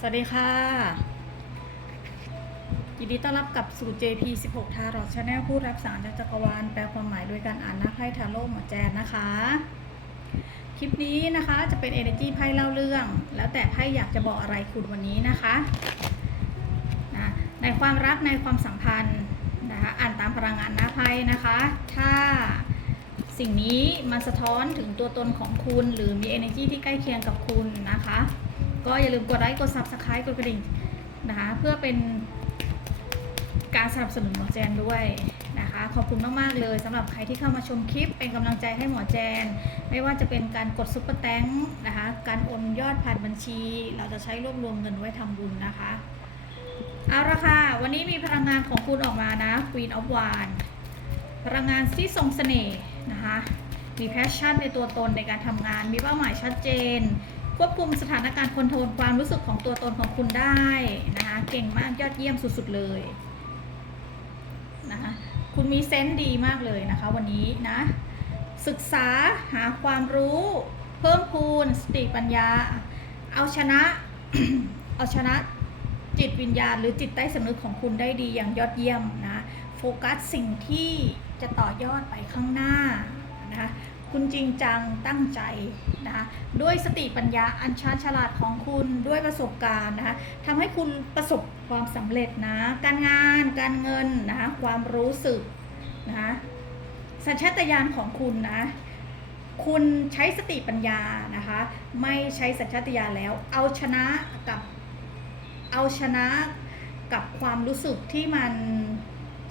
สวัสดีค่ะ ยินดีต้อนรับกับสู่ JP 16 ทารอ c ชาแนลผู้รับสารจากจักรวาลแปลความหมายโดยการอ่านหน้าไพ่ทาโร่หมอแจนนะคะ คลิปนี้นะคะจะเป็น Energy ไพ่เล่าเรื่อง แล้วแต่ไพ่อยากจะบอกอะไรคุณวันนี้นะคะนะในความรักในความสัมพันธ์นะคะอ่านตามพลังงานหน้าไพ่นะคะ ถ้าสิ่งนี้มันสะท้อนถึงตัวตนของคุณ หรือมี energy ที่ใกล้เคียงกับคุณนะคะ ก็อย่าลืมกดไลค์กด subscribe กดกระดิ่งนะคะ เพื่อเป็นการสนับสนุนหมอแจนด้วยนะคะ ขอบคุณมาก ๆ เลยสำหรับใครที่เข้ามาชมคลิปเป็นกำลังใจให้หมอแจน ไม่ว่าจะเป็นการกดซุปเปอร์แตงนะคะ การโอนยอดผ่านบัญชี เราจะใช้รวบรวมเงินไว้ทำบุญนะคะเอาละค่ะ วันนี้มีพลังงานของคุณออกมานะ Queen of Wands พลังงานที่ทรงเสน่ห์นะคะ มีแพชชั่นในตัวตนในการทำงาน มีเป้าหมายชัดเจน ควบคุมสถานการณ์คอนโทรลความรู้สึกของตัวตนของคุณได้นะคะ เก่งมากยอดเยี่ยมสุดๆเลยนะคะคุณมีเซนส์ดีมากเลยนะคะ วันนี้นะ ศึกษาหาความรู้ เพิ่มพูนสติปัญญา เอาชนะ เอาชนะจิตวิญญาณหรือจิตใต้สำนึกของคุณได้ดีอย่างยอดเยี่ยมนะ โฟกัสสิ่งที่จะต่อยอดไปข้างหน้านะคะ คุณจริงจังตั้งใจนะคะด้วยสติปัญญาอันชาญฉลาดของคุณด้วยประสบการณ์นะคะทำให้คุณประสบความสำเร็จนะ การงานการเงินนะคะความรู้สึกนะคะสัญชาตญาณของคุณนะคุณใช้สติปัญญานะคะ ไม่ใช้สัญชาตญาณแล้ว เอาชนะกับเอาชนะกับความรู้สึกที่มัน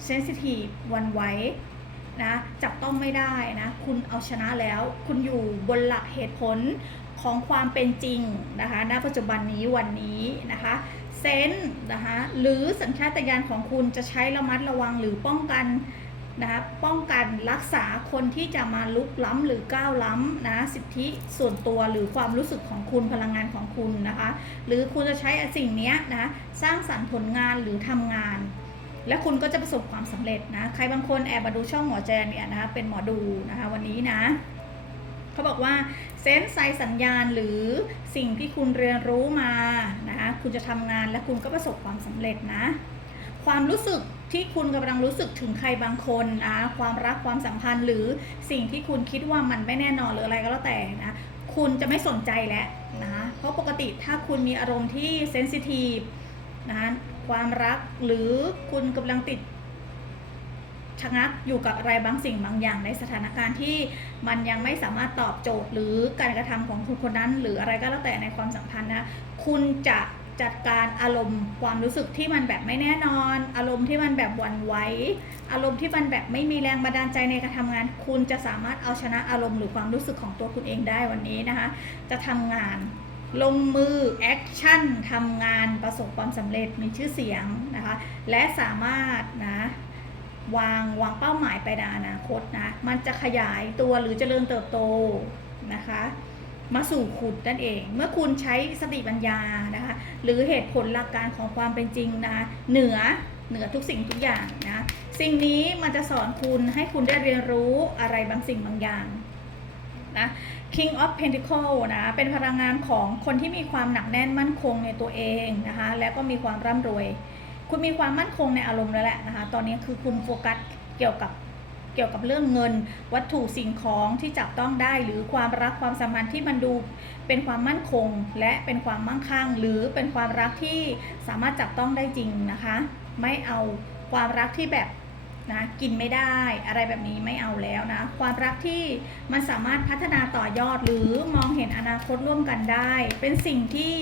เซนซิทีฟวันไหว นะจับต้องไม่ได้นะคุณเอาชนะแล้ว คุณอยู่บนหลักเหตุผลของความเป็นจริงนะคะณปัจจุบันนี้วันนี้นะคะเซนนะคะหรือสัญชาตญาณของคุณจะใช้ระมัดระวังหรือป้องกันนะคะป้องกันรักษาคนที่จะมาลุกล้ำหรือก้าวล้ำนะสิทธิส่วนตัวหรือความรู้สึกของคุณพลังงานของคุณนะคะ หรือคุณจะใช้สิ่งนี้นะสร้างสรรค์ผลงานหรือทำงาน และคุณก็จะประสบความสำเร็จนะ ใครบางคนแอบมาดูช่องหมอแจนเนี่ยนะคะเป็นหมอดูนะคะวันนี้นะเขาบอกว่าเซนส์ไซสัญญาณหรือสิ่งที่คุณเรียนรู้มานะคะคุณจะทำงานและคุณก็ประสบความสำเร็จนะ ความรู้สึกที่คุณกำลังรู้สึกถึงใครบางคนนะความรักความสัมพันธ์ หรือสิ่งที่คุณคิดว่ามันไม่แน่นอนหรืออะไรก็แล้วแต่นะคุณจะไม่สนใจแล้วนะเพราะปกติถ้าคุณมีอารมณ์ที่เซนซิทีฟนะ ความรัก หรือคุณกำลังติดชะงักอยู่กับอะไรบางสิ่งบางอย่างในสถานการณ์ที่มันยังไม่สามารถตอบโจทย์หรือการกระทำของคุณคนนั้น หรืออะไรก็แล้วแต่ในความสัมพันธ์นะคุณจะจัดการอารมณ์ความรู้สึกที่มันแบบไม่แน่นอน อารมณ์ที่มันแบบหวั่นไหวอารมณ์ที่มันแบบไม่มีแรงบันดาลใจในการทำงาน คุณจะสามารถเอาชนะอารมณ์หรือความรู้สึกของตัวคุณเองได้วันนี้นะคะ จะทำงาน ลงมือแอคชั่นทำงานประสบความสำเร็จมีชื่อเสียงนะคะ และสามารถนะวางวางเป้าหมายไปในอนาคตนะ มันจะขยายตัวหรือเจริญเติบโตนะคะ มาสู่คุณนั่นเอง เมื่อคุณใช้สติปัญญานะคะ หรือเหตุผลหลักการของความเป็นจริงนะ เหนือเหนือทุกสิ่งทุกอย่างนะ สิ่งนี้มันจะสอนคุณให้คุณได้เรียนรู้อะไรบางสิ่งบางอย่าง นะ King of Pentacle นะ เป็นพลังงานของคนที่มีความหนักแน่นมั่นคงในตัวเองนะคะ และก็มีความร่ำรวย คุณมีความมั่นคงในอารมณ์แล้วแหละนะคะ ตอนนี้คือคุณโฟกัสเกี่ยวกับเกี่ยวกับเรื่องเงิน วัตถุสิ่งของที่จับต้องได้ หรือความรักความสัมพันธ์ที่มันดูเป็นความมั่นคง และเป็นความมั่งคั่ง หรือเป็นความรักที่สามารถจับต้องได้จริงนะคะ ไม่เอาความรักที่แบบ นะกินไม่ได้อะไรแบบนี้ไม่เอาแล้วนะ ความรักที่มันสามารถพัฒนาต่อยอดหรือมองเห็นอนาคตร่วมกันได้ เป็นสิ่งที่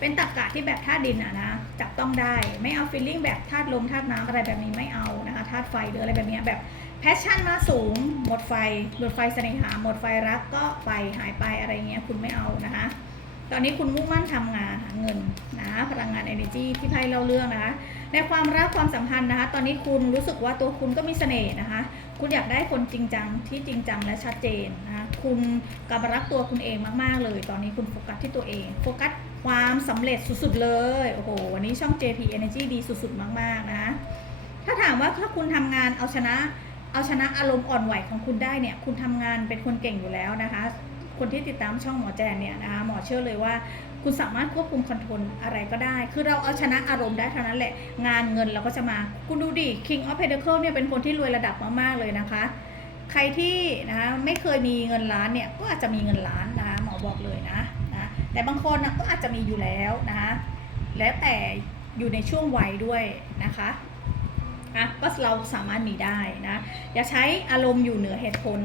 เป็นตรรกะที่แบบธาตุดินอะนะจับต้องได้ไม่เอาฟีลลิ่งแบบธาตุลมธาตุน้ำอะไรแบบนี้ไม่เอานะคะธาตุไฟหรืออะไรแบบนี้แบบแพชชั่นมาสูง หมดไฟหมดไฟเสน่หาหมดไฟรักก็ไปหายไปอะไรเงี้ยคุณไม่เอานะคะ ตอนนี้คุณมุ่งมั่นทำงานหาเงินนะพลังงาน energy ที่ไพ่เล่าเรื่องนะคะ ในความรักความสัมพันธ์นะคะ ตอนนี้คุณรู้สึกว่าตัวคุณก็มีเสน่ห์นะคะ คุณอยากได้คนจริงจังที่จริงจังและชัดเจนนะคะคุณกำลังรักตัวคุณเองมากๆเลย ตอนนี้คุณโฟกัสที่ตัวเองโฟกัสความสำเร็จสุดๆเลยโอ้โหวันนี้ช่อง JP Energy ดีสุดๆมากๆนะคะถ้าถามว่าถ้าคุณทำงานเอาชนะ เอาชนะอารมณ์อ่อนไหวของคุณได้เนี่ย คุณทำงานเป็นคนเก่งอยู่แล้วนะคะ คนที่ติดตามช่องหมอแจนเนี่ยนะคะหมอเชื่อเลยว่า คุณสามารถควบคุมคอนโทรลอะไรก็ได้ คือเราเอาชนะอารมณ์ได้เท่านั้นแหละ งานเงินเราก็จะมา คุณดูดิ King of Pentacle เนี่ยเป็นคนที่รวยระดับมากๆเลยนะคะ ใครที่นะคะไม่เคยมีเงินล้านเนี่ย ก็อาจจะมีเงินล้านนะคะหมอบอกเลยนะนะ แต่บางคนนะก็อาจจะมีอยู่แล้วนะคะ แล้วแต่อยู่ในช่วงวัยด้วยนะคะอะก็เราสามารถมีได้นะ อย่าใช้อารมณ์อยู่เหนือเหตุผล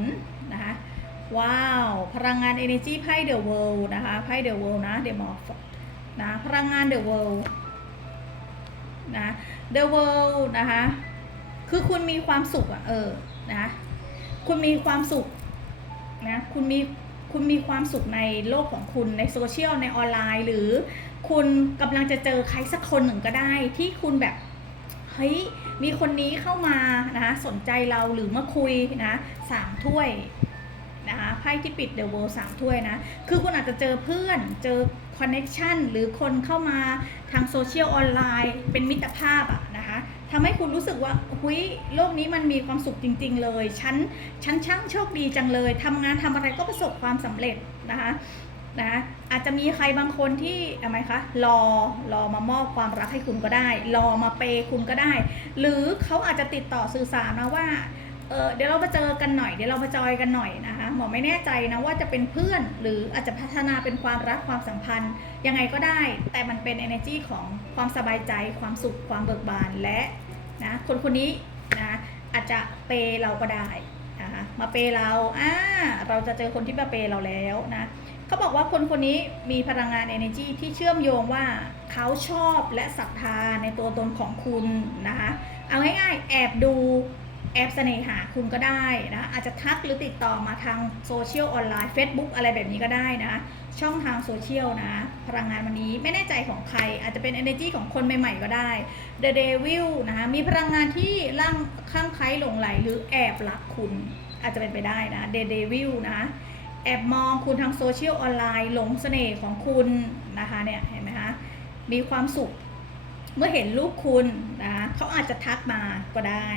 ว้าว พลังงาน energy ไพ่ the world นะคะไพ่ the world นะ เดี๋ยวมอนะพลังงาน the world นะ the world นะคะ คือคุณมีความสุขอะเออนะคุณมีความสุขนะคุณมีคุณมีความสุขในโลกของคุณในโซเชียลในออนไลน์ หรือคุณกำลังจะเจอใครสักคนหนึ่งก็ได้ ที่คุณแบบเฮ้ยมีคนนี้เข้ามานะคะสนใจเราหรือมาคุยนะสามถ้วย ไพ่ที่ปิดเดอะเวิลด์สามถ้วยนะ คือคุณอาจจะเจอเพื่อน เจอคอนเน็ชันหรือคนเข้ามาทางโซเชียลออนไลน์ เป็นมิตรภาพอะนะคะทำให้คุณรู้สึกว่าหุยโลกนี้มันมีความสุขจริง ๆ เลย ฉัน ฉันช่างโชคดีจังเลย ทำงานทำอะไรก็ประสบความสำเร็จนะคะนะอาจจะมีใครบางคนที่อะไรคะรอรอมามอบความรักให้คุณก็ได้ รอมาเปย์คุณก็ได้ หรือเขาอาจจะติดต่อสื่อสารนะว่า เออเดี๋ยวเรามาเจอกันหน่อยเดี๋ยวเรามาจอยกันหน่อยนะคะหมอไม่แน่ใจนะว่าจะเป็นเพื่อนหรืออาจจะพัฒนาเป็นความรักความสัมพันธ์ ยังไงก็ได้ แต่มันเป็น energy ของความสบายใจความสุขความเบิกบานและนะคนคนนี้นะอาจจะเปย์เราก็ได้นะคะมาเปย์เราอ่าเราจะเจอคนที่มาเปย์เราแล้วนะเขาบอกว่าคนคนนี้มีพลังงาน energy ที่เชื่อมโยงว่าเขาชอบและศรัทธาในตัวตนของคุณนะคะเอาง่ายๆแอบดู แอบเสน่หาคุณก็ได้นะอาจจะทักหรือติดต่อมาทางโซเชียลออนไลน์ Facebook อะไรแบบนี้ก็ได้นะช่องทางโซเชียลนะ พลังงานวันนี้ไม่แน่ใจของใคร อาจจะเป็น energy ของคนใหม่ๆก็ได้ The Devil นะคะมีพลังงานที่ร่างข้างใครหลงไหลหรือแอบรักคุณ อาจจะเป็นไปได้นะ The Devil นะแอบมองคุณทางโซเชียลออนไลน์หลงเสน่ห์ของคุณนะคะเนี่ยเห็นไหมคะมีความสุขเมื่อเห็นรูปคุณนะเขาอาจจะทักมาก็ได้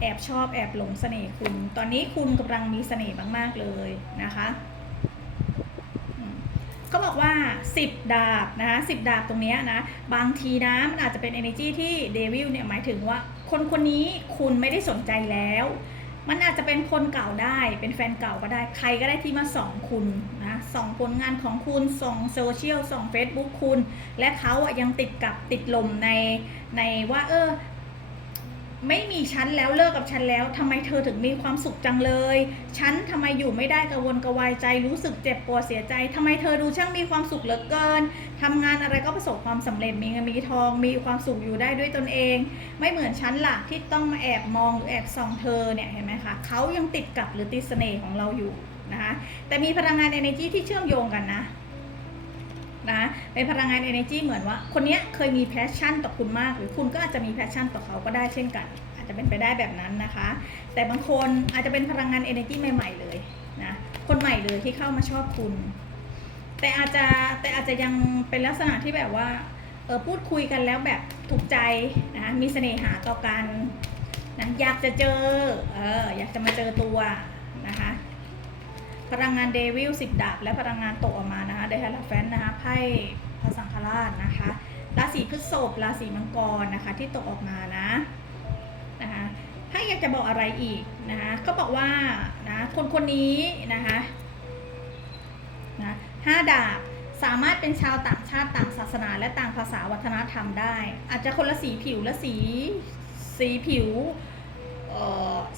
แอบชอบแอบหลงเสน่ห์คุณ ตอนนี้คุณกำลังมีเสน่ห์มากๆเลยนะคะเขาบอกว่า 10 ดาบนะคะ10ดาบตรงนี้นะบางทีนะมันอาจจะเป็น energy ที่เดวิลเนี่ยหมายถึงว่า คนคนนี้คุณไม่ได้สนใจแล้ว มันอาจจะเป็นคนเก่าได้เป็นแฟนเก่าก็ได้ใครก็ได้ที่มาส่องคุณนะส่องผลงานของคุณส่องโซเชียลส่อง Facebook คุณ และเขาอะยังติดกับติดลมในในว่าเออ ไม่มีฉันแล้วเลิกกับฉันแล้วทำไมเธอถึงมีความสุขจังเลย ฉันทำไมอยู่ไม่ได้กระวนกระวายใจรู้สึกเจ็บปวดเสียใจทำไมเธอดูช่างมีความสุขเหลือเกินทำงานอะไรก็ประสบความสำเร็จมีเงินมีทอง มีความสุขอยู่ได้ด้วยตนเอง ไม่เหมือนฉันล่ะที่ต้องมาแอบมองหรือแอบส่องเธอเนี่ยเห็นไหมคะเขายังติดกับหรือติดเสน่ห์ของเราอยู่นะคะแต่มีพลังงาน energy ที่เชื่อมโยงกันนะ นะเป็นพลังงาน energy เหมือนว่า คนนี้เคยมีแพชชั่นต่อคุณมาก หรือคุณก็อาจจะมีแพชชั่นต่อเขาก็ได้เช่นกัน อาจจะเป็นไปได้แบบนั้นนะคะ แต่บางคนอาจจะเป็นพลังงาน energy ใหม่ ๆ เลยนะคนใหม่เลยที่เข้ามาชอบคุณ แต่อาจจะแต่อาจจะยังเป็นลักษณะที่แบบว่าเออพูดคุยกันแล้วแบบถูกใจนะมีเสน่หาต่อกันนะอยากจะเจอเอออยากจะมาเจอตัวนะคะพลังงานเดวิลสิบดาบและพลังงานตกออกมานะคะ เดฮาราแฟนนะคะไพ่พระสังฆราชนะคะ ราศีพฤษภราศีมังกรนะคะ ที่ตกออกมานะนะคะไพ่อยากจะบอกอะไรอีกนะคะก็บอกว่านะคนคนนี้นะคะนะห้าดาบสามารถเป็นชาวต่างชาติต่างศาสนาและต่างภาษาวัฒนธรรมได้ อาจจะคนละสีผิวละสีสีผิว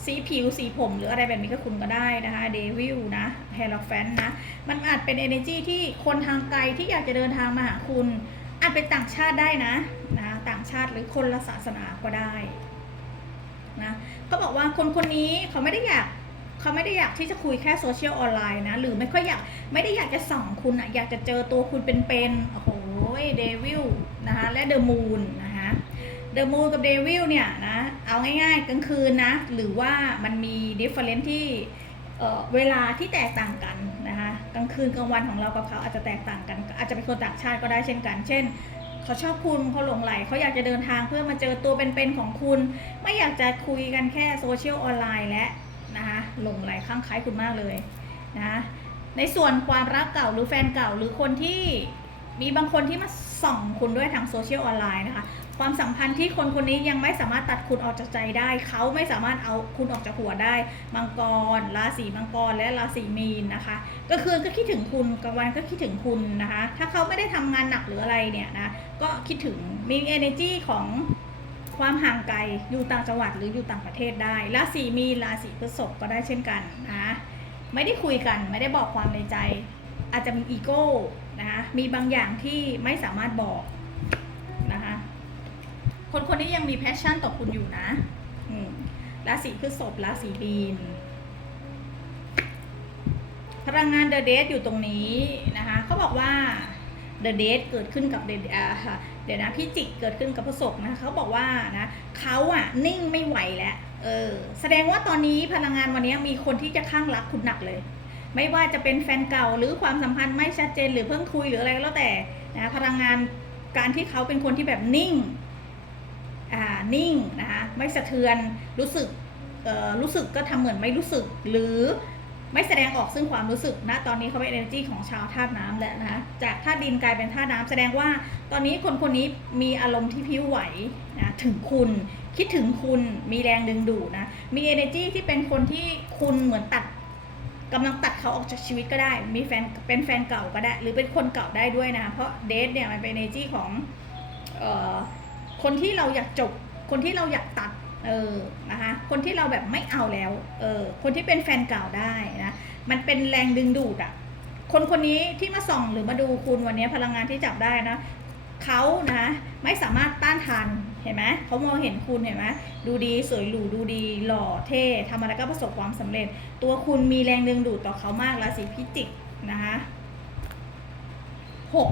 สีผิวสีผมหรืออะไรแบบนี้ก็คุณก็ได้นะคะเดวิลนะเฮลแฟนนะ มันอาจเป็น energy ที่คนทางไกลที่อยากจะเดินทางมาหาคุณ อาจเป็นต่างชาติได้นะนะต่างชาติหรือคนละศาสนาก็ได้นะก็บอกว่าคนคนนี้เขาไม่ได้อยากเขาไม่ได้อยากที่จะคุยแค่โซเชียลออนไลน์นะหรือไม่ค่อยอยากไม่ได้อยากจะส่องคุณอะอยากจะเจอตัวคุณเป็นๆโอ้โหเดวิลนะคะและเดอะมูนนะคะเดอะมูนกับเดวิลเนี่ยนะ เอาง่ายๆ กลางคืนนะ หรือว่ามันมีดิฟเฟ r เ n นที่เวลาที่แตกต่างกันนะคะกลางคืนกลางวันของเรากับเขาอาจจะแตกต่างกัน อาจจะเป็นคนต่างชาติก็ได้เช่นกัน เช่น เขาชอบคุณเขาหลงไหลเขาอยากจะเดินทางเพื่อมาเจอตัวเป็นๆของคุณ ไม่อยากจะคุยกันแค่โซเชียลออนไลน์และนะคะหลงไหลข้างคล้ายคุณมากเลยนะในส่วนความรักเก่าหรือแฟนเก่าหรือคนที่มีบางคนที่มาส่องคุณด้วยทางโซเชียลออนไลน์นะคะ ความสัมพันธ์ที่คนคนนี้ยังไม่สามารถตัดคุณออกจากใจได้ เขาไม่สามารถเอาคุณออกจากหัวได้มังกร ราศีมังกรและราศีมีนนะคะ ก็คือก็คิดถึงคุณกลางวันก็คิดถึงคุณนะคะ ถ้าเขาไม่ได้ทำงานหนักหรืออะไรเนี่ยนะก็คิดถึงมี energy ของความห่างไกลอยู่ต่างจังหวัดหรืออยู่ต่างประเทศได้ราศีมีนราศีพฤษภก็ได้เช่นกันนะไม่ได้คุยกันไม่ได้บอกความในใจ อาจจะมีอีโก้นะคะมีบางอย่างที่ไม่สามารถบอก คนคนนี้ยังมีแพชชั่นต่อคุณอยู่นะราศีพฤษภราศีมีนพลังงานเดอะเดทอยู่ตรงนี้นะคะเขาบอกว่าเดอะเดทเกิดขึ้นกับเดเดี๋ยวนะพี่จิกเกิดขึ้นกับพฤษภนะเขาบอกว่านะเขาอะนิ่งไม่ไหวแล้วเออแสดงว่าตอนนี้พลังงานวันนี้มีคนที่จะข้างรักคุณหนักเลย ไม่ว่าจะเป็นแฟนเก่าหรือความสัมพันธ์ไม่ชัดเจนหรือเพิ่งคุยหรืออะไรก็แล้วแต่นะพลังงานการที่เขาเป็นคนที่แบบนิ่ง นิ่งนะคะไม่สะเทือนรู้สึกเอ่อรู้สึกก็ทำเหมือนไม่รู้สึกหรือไม่แสดงออกซึ่งความรู้สึกนะตอนนี้เขาเป็น energy ของชาวธาตุน้ำแล้วนะคะจากธาตุดินกลายเป็นธาตุน้ำแสดงว่าตอนนี้คนคนนี้มีอารมณ์ที่พิ้วไหวนะถึงคุณคิดถึงคุณมีแรงดึงดูดนะมี energy ที่เป็นคนที่คุณเหมือนตัดกำลังตัดเขาออกจากชีวิตก็ได้ มีแฟนเป็นแฟนเก่าก็ได้ หรือเป็นคนเก่าได้ด้วยนะ เพราะเดทเนี่ยมันเป็น energy ของเอ่อ คนที่เราอยากจบ คนที่เราอยากตัดเออนะคะคนที่เราแบบไม่เอาแล้วเออคนที่เป็นแฟนเก่าได้นะมันเป็นแรงดึงดูดอะคนคนนี้ที่มาส่องหรือมาดูคุณวันนี้พลังงานที่จับได้นะเขานะไม่สามารถต้านทานเห็นไหมเขามองเห็นคุณเห็นไหมดูดีสวยหรูดูดีหล่อเท่ทำอะไรก็ประสบความสำเร็จ ตัวคุณมีแรงดึงดูดต่อเขามากราศีพิจิกนะคะหก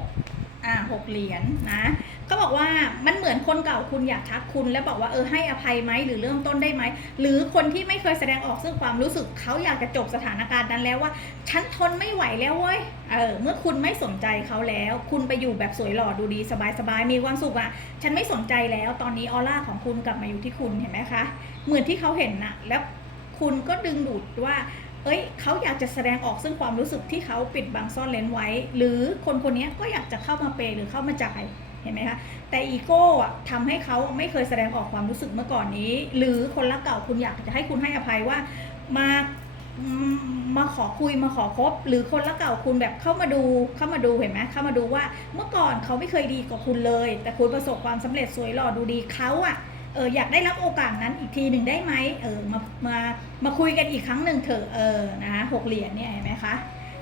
อ่าหกเหรียญนะก็บอกว่ามันเหมือนคนเก่าคุณอยากทักคุณ แล้วบอกว่าเออให้อภัยไหมหรือเริ่มต้นได้ไหม หรือคนที่ไม่เคยแสดงออกซึ่งความรู้สึกเขาอยากจะจบสถานการณ์นั้นแล้วว่า ฉันทนไม่ไหวแล้วเว้ยเออเมื่อคุณไม่สนใจเขาแล้ว คุณไปอยู่แบบสวยหล่อดูดีสบายสบายมีความสุขอะ่ะฉันไม่สนใจแล้วตอนนี้ออร่าของคุณกลับมาอยู่ที่คุณเห็นไหมคะเหมือนที่เขาเห็นนะแล้วคุณก็ดึงดูดว่า เอ้ยเขาอยากจะแสดงออกซึ่งความรู้สึกที่เขาปิดบังซ่อนเลนไว้ หรือคนคนนี้ก็อยากจะเข้ามาเปย์หรือเข้ามาจ่ายเห็นไหมคะแต่อีโก้อะทำให้เขาไม่เคยแสดงออกความรู้สึกเมื่อก่อนนี้ หรือคนรักเก่าคุณอยากจะให้คุณให้อภัยว่ามามาขอคุยมาขอคบ หรือคนรักเก่าคุณแบบเข้ามาดูเข้ามาดูเห็นไหมเข้ามาดูว่าเมื่อก่อนเขาไม่เคยดีกับคุณเลย แต่คุณประสบความสำเร็จสวยหล่อดูดีเขาอะ เอออยากได้รับโอกาสนั้นอีกทีหนึ่งได้ไหมเออมามามาคุยกันอีกครั้งหนึ่งเถอะเออนะคะหกเหรียญเนี่ยเห็นไหมคะ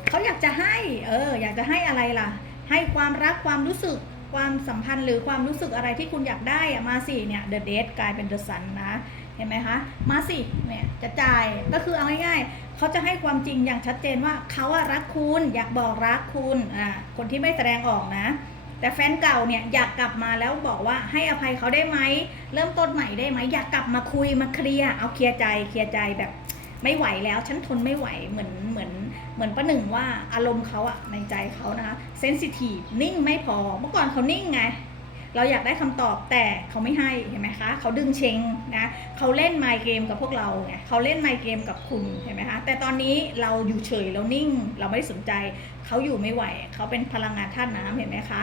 เขาอยากจะให้เอออยากจะให้อะไรล่ะ ให้ความรักความรู้สึกความสัมพันธ์หรือความรู้สึกอะไรที่คุณอยากได้อะมาสิเนี่ย The Date กลายเป็น The Sun นะเห็นไหมคะมาสิเนี่ยจะจ่ายก็คือเอาง่ายๆเขาจะให้ความจริงอย่างชัดเจนว่าเขาอะรักคุณอยากบอกรักคุณอ่าคนที่ไม่แสดงออกนะ แต่แฟนเก่าเนี่ยอยากกลับมาแล้วบอกว่าให้อภัยเขาได้ไหมเริ่มต้นใหม่ได้ไหมอยากกลับมาคุยมาเคลียร์เอาเคลียร์ใจเคลียร์ใจแบบไม่ไหวแล้วฉันทนไม่ไหวเหมือนเหมือนเหมือนประหนึ่งว่าอารมณ์เขาอะในใจเขานะคะเซนซิทีฟนิ่งไม่พอเมื่อก่อนเขานิ่งไง เราอยากได้คำตอบแต่เขาไม่ให้เห็นไหมคะเขาดึงเชงนะเขาเล่นไมค์เกมกับพวกเราไงเขาเล่นไมค์เกมกับคุณเห็นไหมคะแต่ตอนนี้เราอยู่เฉยเรานิ่งเราไม่ได้สนใจ เขาอยู่ไม่ไหว เขาเป็นพลังงานธาตุน้ำเห็นไหมคะ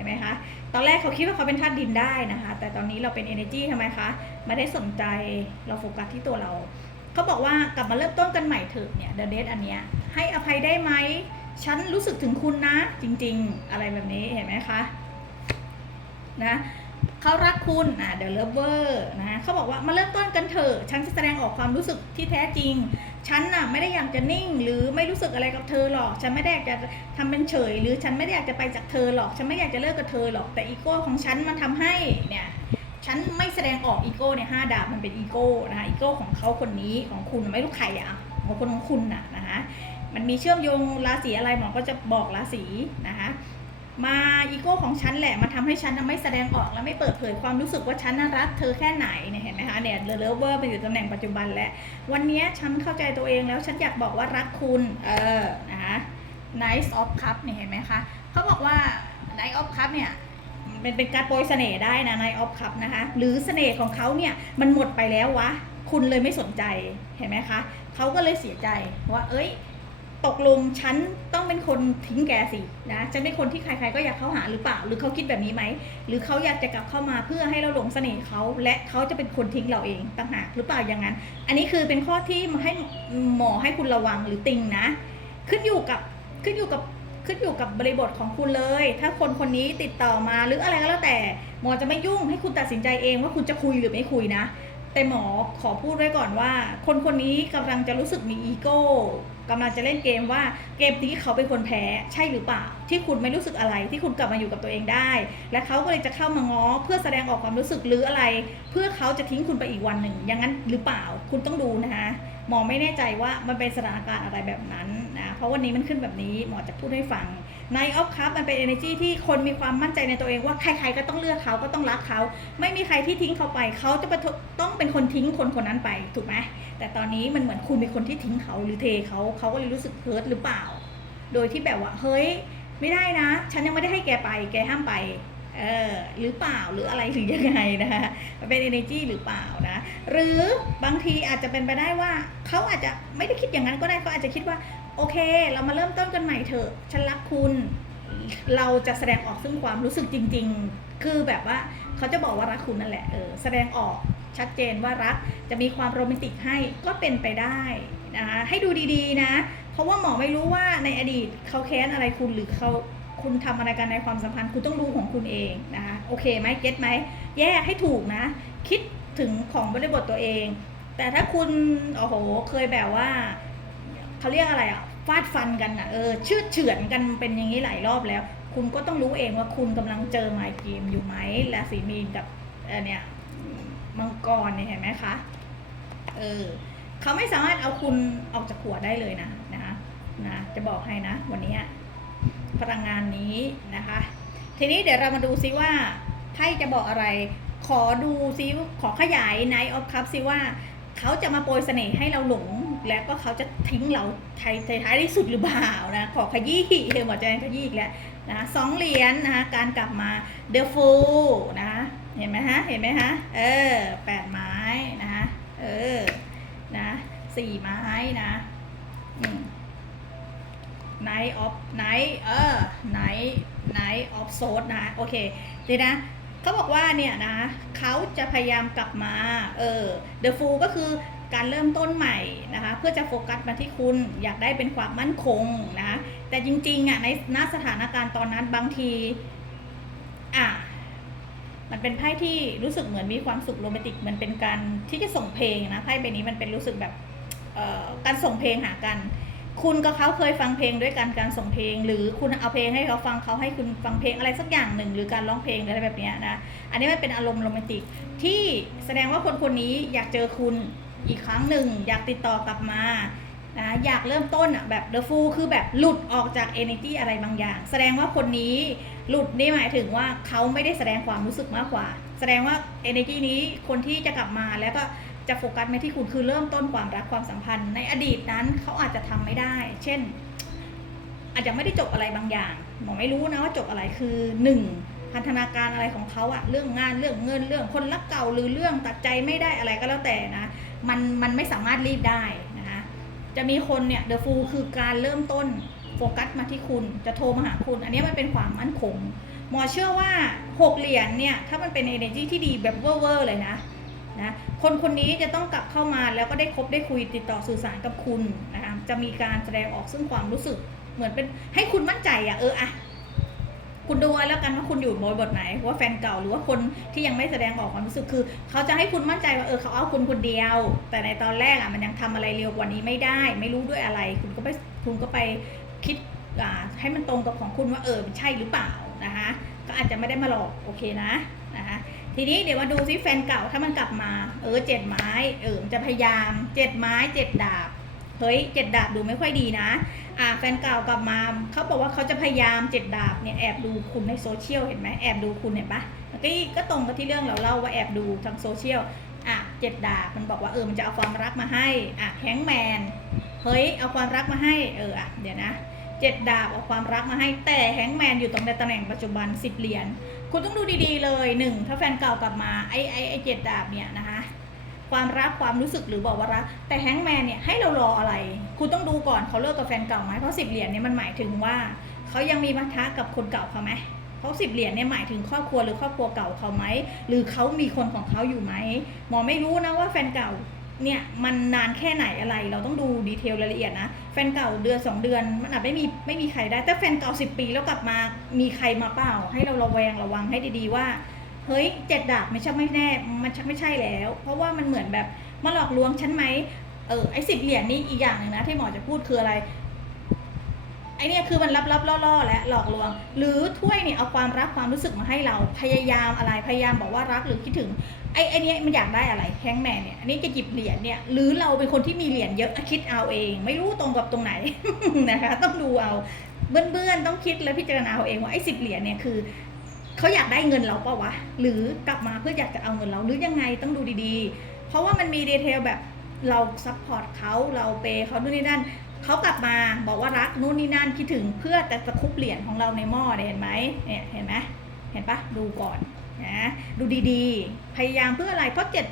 ห็นไหมคะตอนแรกเขาคิดว่าเขาเป็นธาตุดินได้นะคะ แต่ตอนนี้เราเป็น energy ทำไมคะไม่ได้สนใจเราโฟกัสที่ตัวเราเขาบอกว่ากลับมาเริ่มต้นกันใหม่เถอะเนี่ยเดเดทอันเนี้ยให้อภัยได้ไหมฉันรู้สึกถึงคุณนะ จริง ๆ อะไรแบบนี้เห็นไหมคะนะ เขารักคุณอะเดอะเลเวอร์นะเขาบอกว่ามาเริ่มต้นกันเถอะ ฉันจะแสดงออกความรู้สึกที่แท้จริง ฉันน่ะไม่ได้อยากจะนิ่ง หรือไม่รู้สึกอะไรกับเธอหรอก ฉันไม่ได้อยากจะทำเป็นเฉย หรือฉันไม่ได้อยากจะไปจากเธอหรอก ฉันไม่อยากจะเลิกกับเธอหรอก แต่อีโก้ของฉันมันทำให้เนี่ย ฉันไม่แสดงออกอีโก้เนี่ยห้าดาบมันเป็นอีโก้นะคะอีโก้ของเขาคนนี้ของคุณไม่รู้ใครอะของคนของคุณน่ะนะคะมันมีเชื่อมโยงราศีอะไรหมอก็จะบอกราศีนะคะ มาอีโก้ของฉันแหละมาทำให้ฉันไม่แสดงออกและไม่เปิดเผยความรู้สึกว่าฉันน่ะรักเธอแค่ไหนเนี่ยเห็นไหมคะเนี่ยเลเวอร์เป็นอยู่ตำแหน่งปัจจุบันแล้ววันนี้ฉันเข้าใจตัวเองแล้วฉันอยากบอกว่ารักคุณเออนะคะ Nice of Cup เนี่ยเห็นไหมคะเขาบอกว่า Nice of Cup เนี่ยเป็นเป็นการโปรยเสน่ห์ได้นะในออฟคัพนะคะหรือเสน่ห์ของเขาเนี่ยมันหมดไปแล้ววะคุณเลยไม่สนใจเห็นไหมคะเขาก็เลยเสียใจว่าเอ้ย ตกลงฉันต้องเป็นคนทิ้งแกสินะฉันเป็นคนที่ใครๆก็อยากเข้าหาหรือเปล่า หรือเขาคิดแบบนี้ไหม หรือเขาอยากจะกลับเข้ามาเพื่อให้เราหลงเสน่ห์เขาและเขาจะเป็นคนทิ้งเราเองต่างหากหรือเปล่าอย่างนั้น อันนี้คือเป็นข้อที่ให้หมอให้คุณระวังหรือติงนะ ขึ้นอยู่กับขึ้นอยู่กับขึ้นอยู่กับบริบทของคุณเลย ถ้าคนคนนี้ติดต่อมาหรืออะไรก็แล้วแต่ หมอจะไม่ยุ่งให้คุณตัดสินใจเองว่าคุณจะคุยหรือไม่คุยนะ แต่หมอขอพูดไว้ก่อนว่า คนคนนี้กำลังจะรู้สึกมีอีโก้ กำลังจะเล่นเกมว่าเกมนี้เขาเป็นคนแพ้ใช่หรือเปล่า ที่คุณไม่รู้สึกอะไรที่คุณกลับมาอยู่กับตัวเองได้ และเขาก็เลยจะเข้ามาง้อเพื่อแสดงออกความรู้สึกหรืออะไร เพื่อเขาจะทิ้งคุณไปอีกวันหนึ่งอย่างนั้นหรือเปล่าคุณต้องดูนะคะ หมอไม่แน่ใจว่ามันเป็นสถานการณ์อะไรแบบนั้นนะ เพราะวันนี้มันขึ้นแบบนี้หมอจะพูดให้ฟังในออฟคัพมันเป็น energy ที่คนมีความมั่นใจในตัวเองว่าใครๆก็ต้องเลือกเขาก็ต้องรักเขา ไม่มีใครที่ทิ้งเขาไปเขาจะต้องเป็นคนทิ้งคนคนนั้นไปถูกไหมแต่ตอนนี้มันเหมือนคุณเป็นคนที่ทิ้งเขาหรือเทเขาเขาก็เลยรู้สึกเฮิร์ตหรือเปล่า โดยที่แบบว่าเฮ้ยไม่ได้นะ ฉันยังไม่ได้ให้แกไป แกห้ามไป เออหรือเปล่าหรืออะไรหรือยังไงนะคะเป็น energy หรือเปล่านะ หรือบางทีอาจจะเป็นไปได้ว่าเขาอาจจะไม่ได้คิดอย่างนั้นก็ได้เขาอาจจะคิดว่า โอเค เรามาเริ่มต้นกันใหม่เถอะฉันรักคุณ เราจะแสดงออกซึ่งความรู้สึกจริง ๆ คือแบบว่าเขาจะบอกว่ารักคุณนั่นแหละเออแสดงออกชัดเจนว่ารักจะมีความโรแมนติกให้ก็เป็นไปได้นะคะให้ดูดีๆนะ เพราะว่าหมอไม่รู้ว่าในอดีตเขาแค้นอะไรคุณหรือเขา คุณทำอะไรกันในความสัมพันธ์ คุณต้องรู้ของคุณเองนะคะโอเคไหมเก็ตไหมแยกให้ถูกนะ คิดถึงของบริบทตัวเอง แต่ถ้าคุณโอ้โหเคยแบบว่าเขาเรียกอะไรอะฟาดฟันกันอะเออชื่อเฉือนกันเป็นอย่างนี้หลายรอบแล้ว คุณก็ต้องรู้เองว่าคุณกำลังเจอไมเกมอยู่ไหมและสีมีนกับเออเนี่ยมังกรเนี่ยเห็นไหมคะเออเขาไม่สามารถเอาคุณออกจากหัวได้เลยนะนะนะจะบอกให้นะ วันนี้ พลังงานนี้นะคะ ทีนี้เดี๋ยวเรามาดูซิว่าไพ่จะบอกอะไร ขอดูซิขอขยาย Night of Cups ซิว่าเขาจะมาโปรยเสน่ห์ให้เราหลง แล้วก็เขาจะทิ้งเราท้ายท้ายที่สุดหรือเปล่านะ ขอขยี้เดี๋ยวหมอจะขยี้อีกแล้วนะสองเหรียญนะคะการกลับมา The Fool นะคะเห็นไหมฮะเห็นไหมฮะเออแปดไม้นะคะเออนะสี่ไม้นะอืม Night of Night เออ Night Night of s o u l นะโอเคดีนะเขาบอกว่าเนี่ยนะเขาจะพยายามกลับมาเออ The Fool ก็คือการเริ่มต้นใหม่นะคะเพื่อจะโฟกัสมาที่คุณอยากได้เป็นความมั่นคงนะแต่จริงๆอะในณสถานการณ์ตอนนั้นบางทีอะมันเป็นไพ่ที่รู้สึกเหมือนมีความสุขโรแมนติกมันเป็นการที่จะส่งเพลงนะไพ่ใบนี้มันเป็นรู้สึกแบบเอ่อการส่งเพลงหากัน คุณกับเขาเคยฟังเพลงด้วยกันการส่งเพลง หรือคุณเอาเพลงให้เขาฟังเขาให้คุณฟังเพลงอะไรสักอย่างหนึ่ง หรือการร้องเพลงอะไรแบบนี้นะ อันนี้มันเป็นอารมณ์โรแมนติก ที่แสดงว่าคนคนนี้อยากเจอคุณอีกครั้งหนึ่ง อยากติดต่อกลับมานะอยากเริ่มต้นอะแบบ The Fool คือแบบหลุดออกจาก energy อะไรบางอย่าง แสดงว่าคนนี้หลุดนี่หมายถึงว่าเขาไม่ได้แสดงความรู้สึกมากกว่า แสดงว่า energy นี้คนที่จะกลับมาแล้วก็ จะโฟกัสไปที่คุณคือเริ่มต้นความรักความสัมพันธ์ ในอดีตนั้นเขาอาจจะทำไม่ได้ เช่น อาจจะไม่ได้จบอะไรบางอย่างหมอไม่รู้นะว่าจบอะไรคือหนึ่งพันธนาการอะไรของเขาอะเรื่องงานเรื่องเงินเรื่องคนรักเก่าหรือเรื่องตัดใจไม่ได้อะไรก็แล้วแต่นะมันมันไม่สามารถรีบได้นะคะจะมีคนเนี่ยเดอะฟูคือการเริ่มต้นโฟกัสมาที่คุณจะโทรมาหาคุณ อันนี้มันเป็นความมั่นคงหมอเชื่อว่าหกเหรียญเนี่ยถ้ามันเป็น energy ที่ดีแบบเวอร์ๆเลยนะ นะคนคนนี้จะต้องกลับเข้ามาแล้วก็ได้คบได้คุยติดต่อสื่อสารกับคุณนะคะจะมีการแสดงออกซึ่งความรู้สึกเหมือนเป็นให้คุณมั่นใจอะเอออะคุณดูไว้แล้วกันว่าคุณอยู่บนบทไหนว่าแฟนเก่าหรือว่าคนที่ยังไม่แสดงออกความรู้สึกคือ เขาจะให้คุณมั่นใจว่าเออเขาเอาคุณคนเดียว แต่ในตอนแรกอะมันยังทำอะไรเร็วกว่านี้ไม่ได้ ไม่รู้ด้วยอะไร คุณก็ไปคุณก็ไปคิดอ่าให้มันตรงกับของคุณว่าเออใช่หรือเปล่านะคะก็อาจจะไม่ได้มาหลอกโอเคนะ ทีนี้เดี๋ยวมาดูซิแฟนเก่าถ้ามันกลับมา เออเจ็ดไม้ เออจะพยายามเจ็ดไม้เจ็ดดาบเฮ้ยเจ็ดดาบดูไม่ค่อยดีนะ อ่าแฟนเก่ากลับมาเขาบอกว่าเขาจะพยายามเจ็ดดาบเนี่ยแอบดูคุณในโซเชียลเห็นไหมแอบดูคุณเห็นปะเมื่อกี้ก็ตรงกับที่เรื่องเราเล่าว่าแอบดูทางโซเชียลอะเจ็ดดาบมันบอกว่าเออมันจะเอาความรักมาให้อะแฮงแมนเฮ้ยเอาความรักมาให้เอออะเดี๋ยวนะเจ็ดดาบเอาความรักมาให้แต่แฮงแมนอยู่ตรงในตำแหน่งปัจจุบันสิบเหรียญ คุณต้องดูดีๆเลยหนึ่งถ้าแฟนเก่ากลับมาไอ้ไอ้ไอ้เจ็ดดาบเนี่ยนะคะ ความรักความรู้สึกหรือบอกว่ารักแต่แฮงแมนเนี่ยให้เรารออะไร คุณต้องดูก่อนเขาเลิกกับแฟนเก่าไหมเพราะสิบเหรียญเนี่ยมันหมายถึงว่าเขายังมีพันธะกับคนเก่าเขาไหมเพราะสิบเหรียญเนี่ยหมายถึงครอบครัวหรือครอบครัวเก่าเขาไหมหรือเขามีคนของเขาอยู่ไหมหมอไม่รู้นะว่าแฟนเก่า เนี่ยมันนานแค่ไหนอะไรเราต้องดูดีเทลรายละเอียดนะ แฟนเก่าเดือนสองเดือน มันอาจไม่มีไม่มีใครได้ แต่แฟนเก่าสิบปีแล้วกลับมามีใครมาเปล่า ให้เราระแวงระวังให้ดีๆว่า เฮ้ยเจ็ดดาบไม่ใช่ไม่แน่ มันชักไม่ใช่แล้ว เพราะว่ามันเหมือนแบบมาหลอกลวงฉันไหมเออไอ้สิบเหรียญนี่อีกอย่างหนึ่งนะที่หมอจะพูดคืออะไร ไอเนี่ยคือมันรับรับล่อๆและหลอกลวง หรือถ้วยเนี่ยเอาความรักความรู้สึกมาให้เราพยายามอะไรพยายามบอกว่ารักหรือคิดถึงไอ้ไอเนี้ยมันอยากได้อะไรแฮงแมนเนี่ยอันนี้จะหยิบเหรียญเนี่ยหรือเราเป็นคนที่มีเหรียญเยอะคิดเอาเอง ไม่รู้ตรงกับตรงไหนนะคะต้องดูเอาเบื้อนๆต้องคิดและพิจารณาเอาเองว่าไอ้สิบเหรียญเนี่ยคือเขาอยากได้เงินเราเปล่าวะหรือกลับมาเพื่ออยากจะเอาเงินเราหรือยังไงต้องดูดีๆ เพราะว่ามันมีดีเทลแบบเราซัพพอร์ตเขาเราเปย์เขานู่นนี่นั่น เขากลับมาบอกว่ารักนู่นนี่นั่นคิดถึงเพื่อแต่จะคุบเหรียญของเราในหม้อเนี่ยเห็นไหมเนี่ยเห็นไหมเห็นปะดูก่อนนะดูดีๆ พยายามเพื่ออะไรเพราะเจ็ด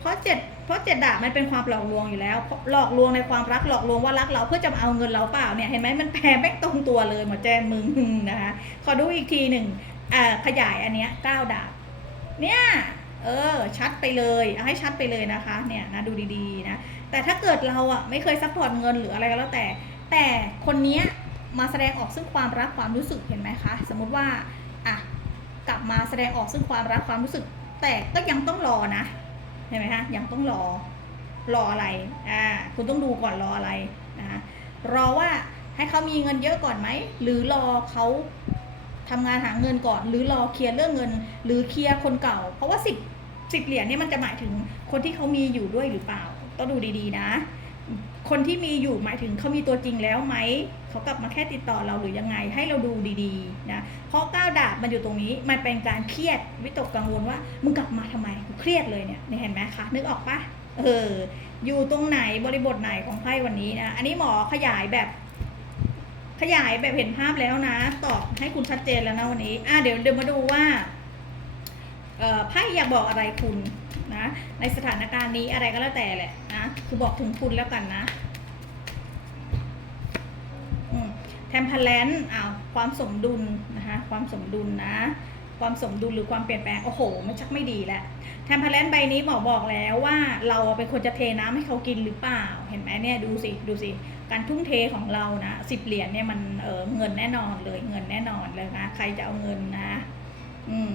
เพราะเจ็ดเพราะเจ็ดดาบมันเป็นความหลอกลวงอยู่แล้ว หลอกลวงในความรักหลอกลวงว่ารักเราเพื่อจะมาเอาเงินเราเปล่าเนี่ยเห็นไหมมันแพ้แม่งตรงตัวเลยหมอแจมมึงนะคะขอดูอีกทีหนึ่งอ่าขยายอันเนี้ยเก้าดาบเนี่ยเออชัดไปเลยเอาให้ชัดไปเลยนะคะเนี่ยนะดูดีๆนะ แต่ถ้าเกิดเราอะไม่เคยซัพพอร์ตเงินหรืออะไรก็แล้วแต่ แต่คนเนี้ยมาแสดงออกซึ่งความรักความรู้สึกเห็นไหมคะ สมมุติว่าอะกลับมาแสดงออกซึ่งความรักความรู้สึก แต่ก็ยังต้องรอนะ เห็นไหมคะยังต้องรอรออะไรอ่าคุณต้องดูก่อนรออะไรนะคะรอว่าให้เขามีเงินเยอะก่อนไหมหรือรอเขาทำงานหาเงินก่อน หรือรอเคลียร์เรื่องเงิน หรือเคลียร์คนเก่า เพราะว่าสิบสิบเหรียญเนี่ยมันจะหมายถึงคนที่เขามีอยู่ด้วยหรือเปล่า ต้องดูดีๆนะ คนที่มีอยู่หมายถึงเขามีตัวจริงแล้วไหม เขากลับมาแค่ติดต่อเราหรือยังไงให้เราดูดีๆนะ เพราะก้าวดาบมันอยู่ตรงนี้ มันเป็นการเครียดวิตกกังวลว่ามึงกลับมาทำไมกูเครียดเลยเนี่ยนี่เห็นไหมคะนึกออกปะเอออยู่ตรงไหนบริบทไหนของไพ่วันนี้นะ อันนี้หมอขยายแบบขยายแบบเห็นภาพแล้วนะ ตอบให้คุณชัดเจนแล้วนะวันนี้ อะเดี๋ยวเดี๋ยวมาดูว่าไพ่อยากบอกอะไรคุณนะในสถานการณ์นี้อะไรก็แล้วแต่แหละ คือบอกถึงคุณแล้วกันนะแทมเพลนอ้าวความสมดุลนะคะความสมดุลนะ ความสมดุลหรือความเปลี่ยนแปลงโอ้โหไม่ชักไม่ดีแหละแทมเพลนใบนี้หมอบอกแล้วว่าเราเป็นคนจะเทน้ำให้เขากินหรือเปล่า เห็นไหมเนี่ยดูสิดูสิการทุ่มเทของเรานะสิบเหรียญเนี่ยมันเออเงินแน่นอนเลยเงินแน่นอนเลยนะใครจะเอาเงินนะ อืม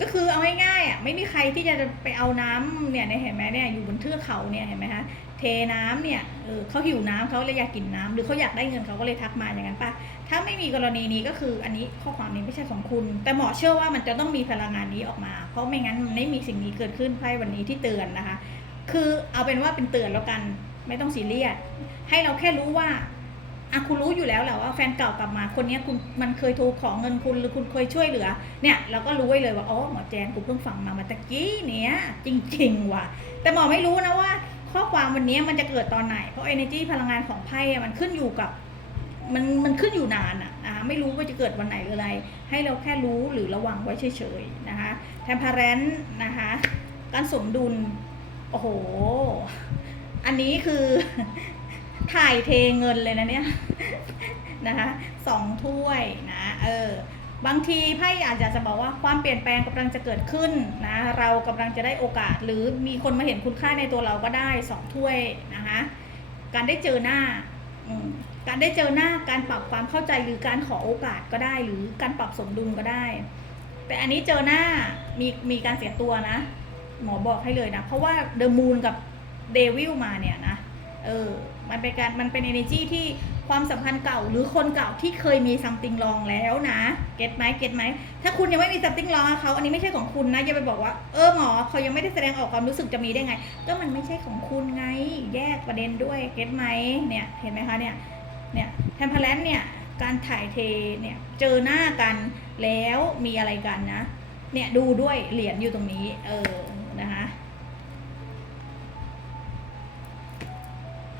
ก็คือเอาง่ายๆอะไม่มีใครที่จะไปเอาน้ำเนี่ยเนี่ยเห็นไหมเนี่ยอยู่บนเทือกเขาเนี่ยเห็นไหมคะเทน้ำเนี่ยเออเขาหิวน้ำเขาเลยอยากกินน้ำหรือเขาอยากได้เงินเขาก็เลยทักมาอย่างนั้นปะถ้าไม่มีกรณีนี้ก็คืออันนี้ข้อความนี้ไม่ใช่ของคุณ แต่หมอเชื่อว่ามันจะต้องมีพลังงานนี้ออกมา เพราะไม่งั้นมันไม่มีสิ่งนี้เกิดขึ้นไพ่วันนี้ที่เตือนนะคะ คือเอาเป็นว่าเป็นเตือนแล้วกันไม่ต้องซีเรียสให้เราแค่รู้ว่า อะคุณรู้อยู่แล้วแหละว่าแฟนเก่ากลับมาคนนี้คุณมันเคยโทรขอเงินคุณหรือคุณเคยช่วยเหลือ เนี่ยเราก็รู้ไว้เลยว่าอ๋อหมอแจนกูเพิ่งฟังมาเมาตะกี้เนี้ยจริงๆว่ะแต่หมอไม่รู้นะว่า ข้อความวันนี้มันจะเกิดตอนไหน เพราะ energy พลังงานของไพ่มันขึ้นอยู่กับมันมันขึ้นอยู่นานอะนะไม่รู้ว่าจะเกิดวันไหนหรืออะไร ให้เราแค่รู้หรือระวังไว้เฉยๆนะคะแทมพาเรนนะคะการสมดุลโอ้โห อันนี้คือ ถ่ายเทเงินเลยนะเนี่ยนะคะสองถ้วยนะเออบางทีไพ่อาจจะจะบอกว่าความเปลี่ยนแปลงกำลังจะเกิดขึ้นนะเรากำลังจะได้โอกาส หรือมีคนมาเห็นคุณค่าในตัวเราก็ได้สองถ้วยนะคะการได้เจอหน้าการได้เจอหน้าการปรับความเข้าใจหรือการขอโอกาสก็ได้ หรือการปรับสมดุลก็ได้ แต่อันนี้เจอหน้ามีมีการเสียตัวนะ หมอบอกให้เลยนะ เพราะว่าเดอะมูนกับเดวิลมาเนี่ยนะ เออ มันเป็นการมันเป็น energy ที่ความสัมพันธ์เก่าหรือคนเก่าที่เคยมี something wrong แล้วนะ เก็ตไหมเก็ตไหม ถ้าคุณยังไม่มี something wrong เขาอันนี้ไม่ใช่ของคุณนะ อย่าไปบอกว่า เออหมอเขายังไม่ได้แสดงออกความรู้สึกจะมีได้ไง ก็มันไม่ใช่ของคุณไง แยกประเด็นด้วย เก็ตไหมเนี่ย เห็นไหมคะเนี่ย เนี่ยแทมเพลนเนี่ย การถ่ายเทเนี่ย เจอหน้ากันแล้วมีอะไรกันนะ เนี่ยดูด้วยเหรียญอยู่ตรงนี้ เออ นะคะ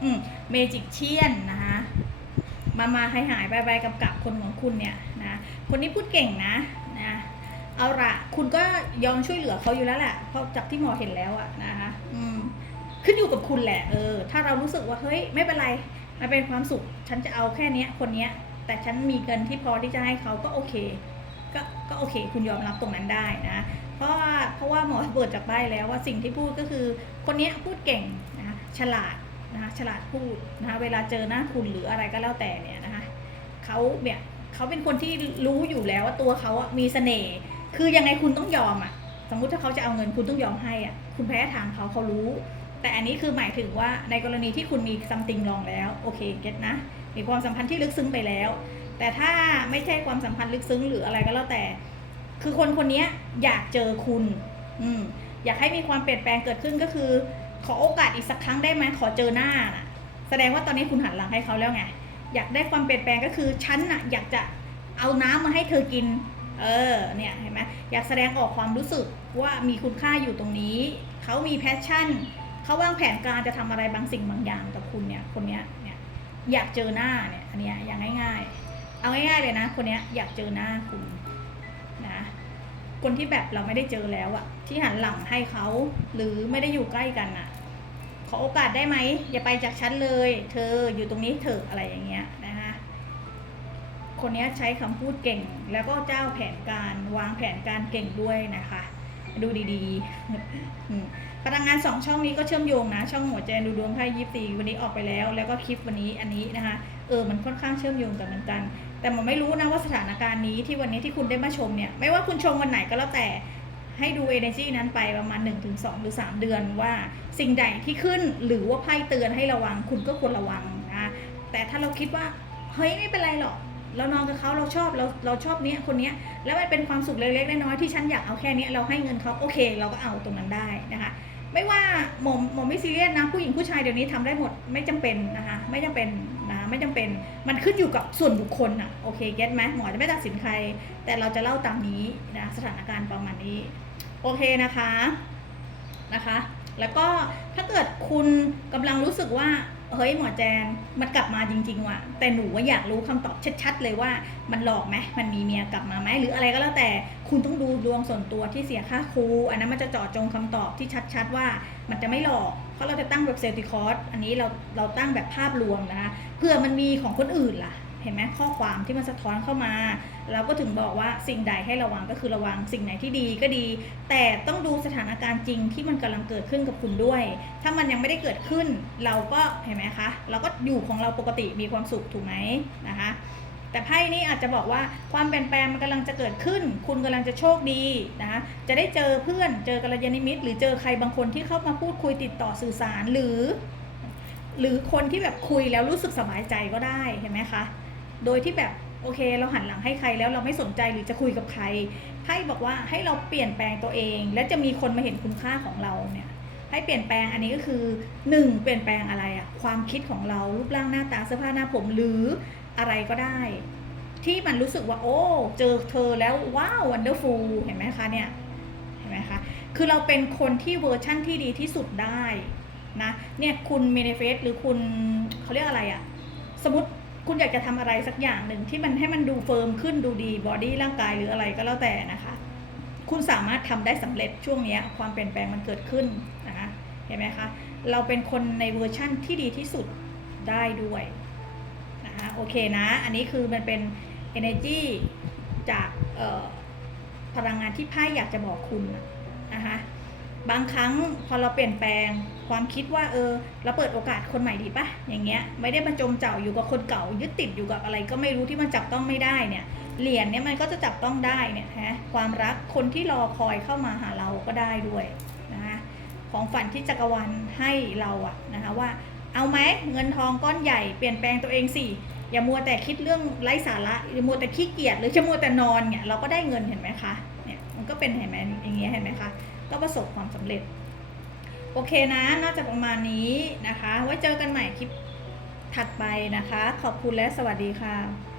อืม เมจิกเชียนนะคะมามาหายหายไปไปกับกับคนของคุณเนี่ยนะคนนี้พูดเก่งนะนะเอาละคุณก็ยอมช่วยเหลือเขาอยู่แล้วแหละเพราะจากที่หมอเห็นแล้วอะนะคะอืมขึ้นอยู่กับคุณแหละเออถ้าเรารู้สึกว่าเฮ้ยไม่เป็นไรมันเป็นความสุข ฉันจะเอาแค่เนี้ยคนเนี้ยแต่ฉันมีเงินที่พอที่จะให้เขาก็โอเค ก็ก็โอเค คุณยอมรับตรงนั้นได้นะ เพราะว่าเพราะว่าหมอเบิดจากใบแล้วว่าสิ่งที่พูดก็คือ คนเนี้ยพูดเก่งนะฉลาด นะคะฉลาดพูดนะคะเวลาเจอหน้าคุณหรืออะไรก็แล้วแต่เนี่ยนะคะเขาเนี่ยเขาเป็นคนที่รู้อยู่แล้วว่าตัวเขาอะมีเสน่ห์คือยังไงคุณต้องยอมอะสมมุติถ้าเขาจะเอาเงินคุณต้องยอมให้อะคุณแพ้ทางเขาเขารู้ แต่อันนี้คือหมายถึงว่าในกรณีที่คุณมีซัมติงลองแล้วโอเคเก็ตนะมีความสัมพันธ์ที่ลึกซึ้งไปแล้ว แต่ถ้าไม่ใช่ความสัมพันธ์ลึกซึ้งหรืออะไรก็แล้วแต่ คือคนคนนี้อยากเจอคุณ อืมอยากให้มีความเปลี่ยนแปลงเกิดขึ้นก็คือ ขอโอกาสอีกสักครั้งได้ไหมขอเจอหน้าน่ะแสดงว่าตอนนี้คุณหันหลังให้เขาแล้วไง อยากได้ความเปลี่ยนแปลงก็คือฉันน่ะอยากจะเอาน้ำมาให้เธอกิน เออ เนี่ยเห็นไหมอยากแสดงออกความรู้สึกว่ามีคุณค่าอยู่ตรงนี้ เขามีแพชชั่น เขาวางแผนการจะทำอะไรบางสิ่งบางอย่างกับคุณเนี่ย คนเนี้ย เนี่ย อยากเจอหน้าเนี่ย อันเนี้ยอย่างง่าย ๆ เอาง่ายๆเลยนะ คนเนี้ยอยากเจอหน้าคุณนะ คนที่แบบเราไม่ได้เจอแล้วอะที่หันหลังให้เขาหรือไม่ได้อยู่ใกล้กันอะ ขอโอกาสได้ไหมอย่าไปจากฉันเลย เธออยู่ตรงนี้เถอะอะไรอย่างเงี้ยนะคะคนนี้ใช้คำพูดเก่งแล้วก็เจ้าแผนการวางแผนการเก่งด้วยนะคะ ดูดีๆพลังงานสองช่องนี้ก็เชื่อมโยงนะ ช่องหัวใจดูดวงไพ่ยิปซีวันนี้ออกไปแล้ว แล้วก็คลิปวันนี้อันนี้นะคะเออมันค่อนข้างเชื่อมโยงกันเหมือนกัน แต่ผมไม่รู้นะว่าสถานการณ์นี้ที่วันนี้ที่คุณได้มาชมเนี่ยไม่ว่าคุณชมวันไหนก็แล้วแต่ ให้ดู energy นั้นไปประมาณ 1-2 หรือ 3 เดือนว่าสิ่งใดที่ขึ้นหรือว่าไพ่เตือนให้ระวังคุณก็ควรระวังนะแต่ถ้าเราคิดว่าเฮ้ยไม่เป็นไรหรอกเรานอนกับเขาเราชอบเราเราชอบเนี้ยคนเนี้ยแล้วมันเป็นความสุขเล็กๆน้อยๆที่ฉันอยากเอาแค่นี้เราให้เงินเขาโอเค เราก็เอาตรงนั้นได้นะคะไม่ว่าหมอมหมอไม่ซีเรียสนะผู้หญิงผู้ชายเดี๋ยวนี้ทำได้หมดไม่จำเป็นนะคะไม่จำเป็นนะไม่จำเป็นมันขึ้นอยู่กับส่วนบุคคลอะโอเคเก็ตไหมหมอจะไม่ตัดสินใคร แต่เราจะเล่าตามนี้นะสถานการณ์ประมาณนี้ โอเคนะคะนะคะ แล้วก็ถ้าเกิดคุณกำลังรู้สึกว่าเฮ้ยหมอแจนมันกลับมาจริง ๆ ว่ะ แต่หนูว่าอยากรู้คำตอบชัด ๆ เลยว่ามันหลอกไหมมันมีเมียกลับมาไหมหรืออะไรก็แล้วแต่คุณต้องดูดวงส่วนตัวที่เสียค่าครูอันนั้นมันจะเจาะจงคำตอบที่ชัด ๆ ว่ามันจะไม่หลอก เพราะเราจะตั้งแบบเซลติคอร์สอันนี้เราเราตั้งแบบภาพรวมนะคะเพื่อมันมีของคนอื่นล่ะ เห็นไหมข้อความที่มันสะท้อนเข้ามา เราก็ถึงบอกว่าสิ่งใดให้ระวังก็คือระวังสิ่งไหนที่ดีก็ดี แต่ต้องดูสถานการณ์จริงที่มันกำลังเกิดขึ้นกับคุณด้วย ถ้ามันยังไม่ได้เกิดขึ้น เราก็เห็นไหมคะ เราก็อยู่ของเราปกติมีความสุขถูกไหมนะคะแต่ไพ่นี่อาจจะบอกว่าความเปลี่ยนแปลงมันกำลังจะเกิดขึ้น คุณกำลังจะโชคดีนะคะจะได้เจอเพื่อนเจอกัลยาณมิตร หรือเจอใครบางคนที่เข้ามาพูดคุยติดต่อสื่อสารหรือ หรือคนที่แบบคุยแล้วรู้สึกสบายใจก็ได้เห็นไหมคะ โดยที่แบบโอเค เราหันหลังให้ใครแล้วเราไม่สนใจหรือจะคุยกับใครไพ่บอกว่าให้เราเปลี่ยนแปลงตัวเอง และจะมีคนมาเห็นคุณค่าของเราเนี่ยให้เปลี่ยนแปลงอันนี้ก็คือหนึ่งเปลี่ยนแปลงอะไรอะความคิดของเรารูปร่างหน้าตาเสื้อผ้าหน้าผมหรืออะไรก็ได้ ที่มันรู้สึกว่า โอ้ เจอเธอแล้วว้าววันเดอร์ฟูลเห็นไหมคะเนี่ยเห็นไหมคะคือเราเป็นคนที่เวอร์ชั่นที่ดีที่สุดได้นะเนี่ยคุณเมเนเฟสหรือคุณเขาเรียกอะไรอะสมมติ คุณอยากจะทำอะไรสักอย่างหนึ่งที่มันให้มันดูเฟิร์มขึ้นดูดีบอดี้ร่างกายหรืออะไรก็แล้วแต่นะคะ คุณสามารถทำได้สำเร็จช่วงนี้ความเปลี่ยนแปลงมันเกิดขึ้นนะคะเห็นไหมคะเราเป็นคนในเวอร์ชั่นที่ดีที่สุดได้ด้วยนะคะโอเคนะ อันนี้คือมันเป็น energy จากพลังงานที่ไพ่อยากจะบอกคุณนะคะบางครั้งพอเราเปลี่ยนแปลง ความคิดว่าเออเราเปิดโอกาสคนใหม่ดีปะอย่างเงี้ยไม่ได้มาจมเจ้าอยู่กับคนเก่ายึดติดอยู่กับอะไรก็ไม่รู้ที่มันจับต้องไม่ได้เนี่ยเหรียญเนี่ยมันก็จะจับต้องได้เนี่ยฮะความรักคนที่รอคอยเข้ามาหาเราก็ได้ด้วยนะคะของฝันที่จักรวาลให้เราอะนะคะว่าเอาไหมเงินทองก้อนใหญ่เปลี่ยนแปลงตัวเองสิอย่ามัวแต่คิดเรื่องไร้สาระอย่ามัวแต่ขี้เกียจหรือจะมัวแต่นอนเนี่ยเราก็ได้เงินเห็นไหมคะเนี่ยมันก็เป็นเห็นไหมอย่างเงี้ยเห็นไหมคะก็ประสบความสำเร็จ โอเคนะ น่าจะประมาณนี้นะคะ ไว้เจอกันใหม่คลิปถัดไปนะคะ ขอบคุณและสวัสดีค่ะ